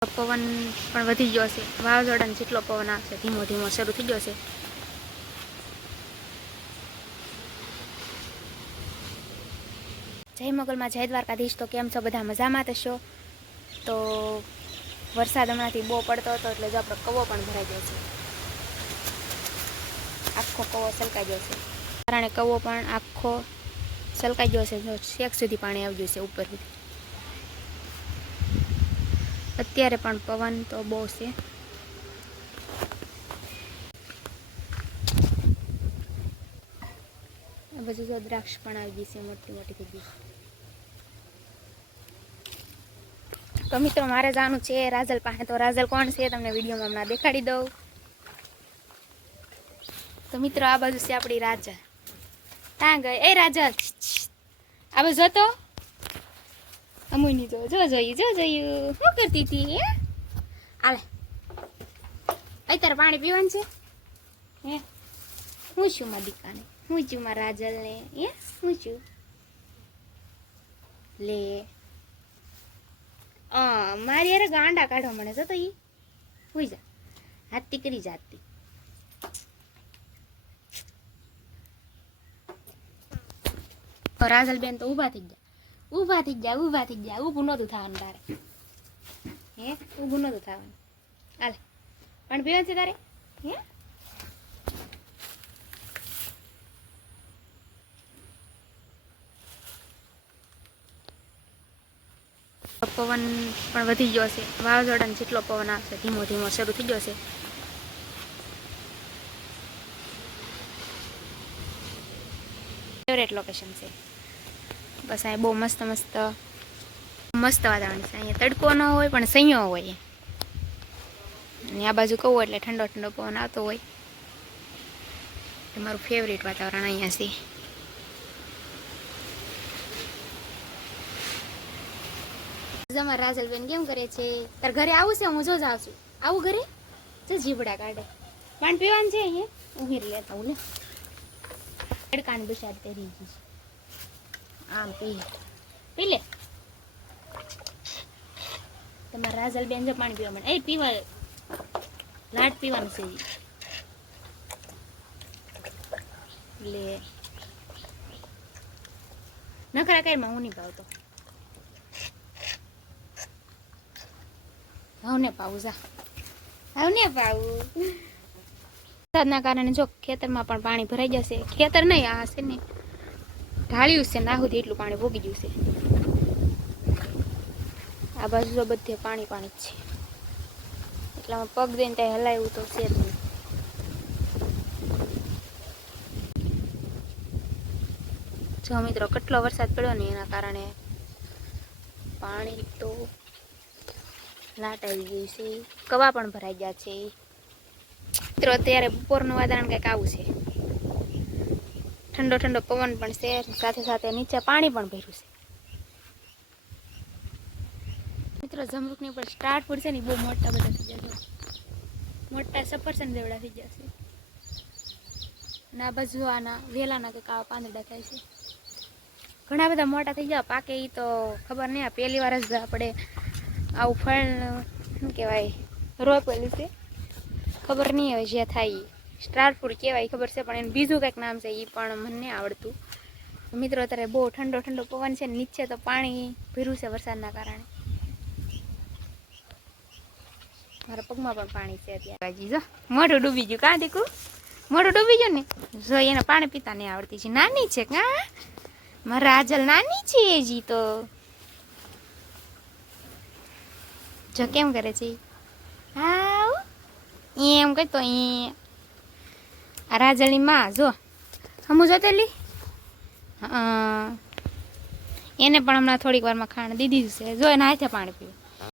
પવન પણ વધી ગયો છે. વાવાઝોડાનો જેટલો પવન આવશે ધીમો ધીમો શરૂ થઈ ગયો છે. જય મોગલમાં જય દ્વારકાધીશ. તો કેમ છો બધા? મજામાં થશો? તો વરસાદ હમણાંથી બહુ પડતો હતો એટલે જો આપણો કવો પણ ભરાઈ ગયો છે. આખો કવો સલકાઈ ગયો છે. કારણે કવો પણ આખો સલકાઈ ગયો છે. જો શેક સુધી પાણી આવી ગયું છે ઉપર સુધી. અત્યારે પણ પવન તો બહુ છે. આ બાજુ જો દ્રાક્ષ પણ આવી ગઈ છે, મોટી મોટી થઈ ગઈ. તો મિત્રો મારે જવાનું છે રાજલ પાસે. તો રાજલ કોણ છે તમને વિડીયોમાં હમણાં દેખાડી દઉં. તો મિત્રો આ બાજુ છે આપણી રાજલ. ત્યાં ગઈ એ રાજલ, આ બાજુ જોતો અમુની જો જોયું જોયું શું કરતી હતી? આલે અત્યારે પાણી પીવાનું છે. હે હું છું મારી દીકાને, હું છું મારા રાજલ ને, હું છું લે મારી યાર ગાંડા કાઢવા મને જતો ઈ હુઈ જા હાથથી કરી જાતી. રાજલ બેન તો ઊભા થઈ ગયા, ઊભા થઈ ગયા, ઊભા થઈ ગયા. ઊભું નહોતું થવાનું તારે. હે ઊભું નહોતું થવાનું. હાલે પણ પીવાનું છે તારે. હે પવન પણ વધી ગયો છે. વાવાઝોડાનો જેટલો પવન આવશે ધીમો ધીમો શરૂ થઈ ગયો છે. ફેવરેટ લોકેશન છે. બસ આ બહુ મસ્ત મસ્ત વાતાવરણ છે. અહીંયા તડકો ન હોય પણ સૈયો હોય. અને આ બાજુ કહું એટલે ઠંડો ઠંડો પવન આવતો હોય. મારું ફેવરેટ વાતાવરણ અહીંયા છે. અમારા રાજલબેન કેમ કરે છે? તાર ઘરે આવું છે? હું જો જાઉં છું. આવું ઘરે જો જીબડા કાઢે. પાણી પીવાનું છે અહીંયા ઉમેર લેતા હું લે. તડકાની બસાદ કરી ગઈ આમ પી લે. તમારા રાજલબેન જો પાણી પીવા મને એ પીવા લાટ પીવાનું છે લે. નખરા કઈમાં હું નહીં પાવતો. હવે પાવું જા, હવે પાવું. વરસાદના કારણે જો ખેતરમાં પણ પાણી ભરાઈ જશે. ખેતર નહીં, આ છે ને ઢાળ્યું છે નાહું એટલું પાણી ભોગી ગયું છે. આ બાજુ તો બધે પાણી પાણી જ છે. એટલામાં પગ દઈને ત્યાં હલાવ્યું તો છે જ નહીં. જો મિત્રો કેટલો વરસાદ પડ્યો ને એના કારણે પાણી તો લાટ આવી ગઈ છે. કવા પણ ભરાઈ ગયા છે. મિત્રો અત્યારે બપોરનું વાતાવરણ કંઈક આવું છે. ઠંડો ઠંડો પવન પણ છે, સાથે સાથે નીચે પાણી પણ ભર્યું છે. મિત્રો જમરૂકની પણ સ્ટાર્ટ ફૂડ છે ને બહુ મોટા બધા થઈ ગયા છે. મોટા સફરસન જેવડા થઈ ગયા છે. અને આ બાજુ આના વેલાના કંઈક આવા પાંદડા થાય છે. ઘણા બધા મોટા થઈ ગયા. પાકે એ તો ખબર નહીં. આ પહેલી વાર જ આપણે આવું ફળ શું કહેવાય રોપેલું છે. ખબર નહીં હવે જે થાય. સ્ટાર ફ્રૂટ કહેવાય ખબર છે, પણ એનું બીજું કંઈક નામ છે એ પણ મને નહીં આવડતું. મિત્રો અત્યારે બહુ ઠંડો ઠંડો પવન છે. નીચે તો પાણી ભર્યું છે વરસાદના કારણે. મારા પગમાં પણ પાણી છે અત્યારે. જો મોઢું ડૂબી ગયું. કાં દીકું મોઢું ડૂબી ગયું ને? જો એને પાણી પીતા નહીં આવડતી છે. નાની છે કાં મારા રાજલ? નાની છે હજી તો. જો કેમ કરે છે? હા એમ કહેતો આ રાજલની માં જો હમું જોતેલી. એને પણ હમણાં થોડીક વારમાં ખાણ દીધી છે. જો એના હાથે પાણી પીવું.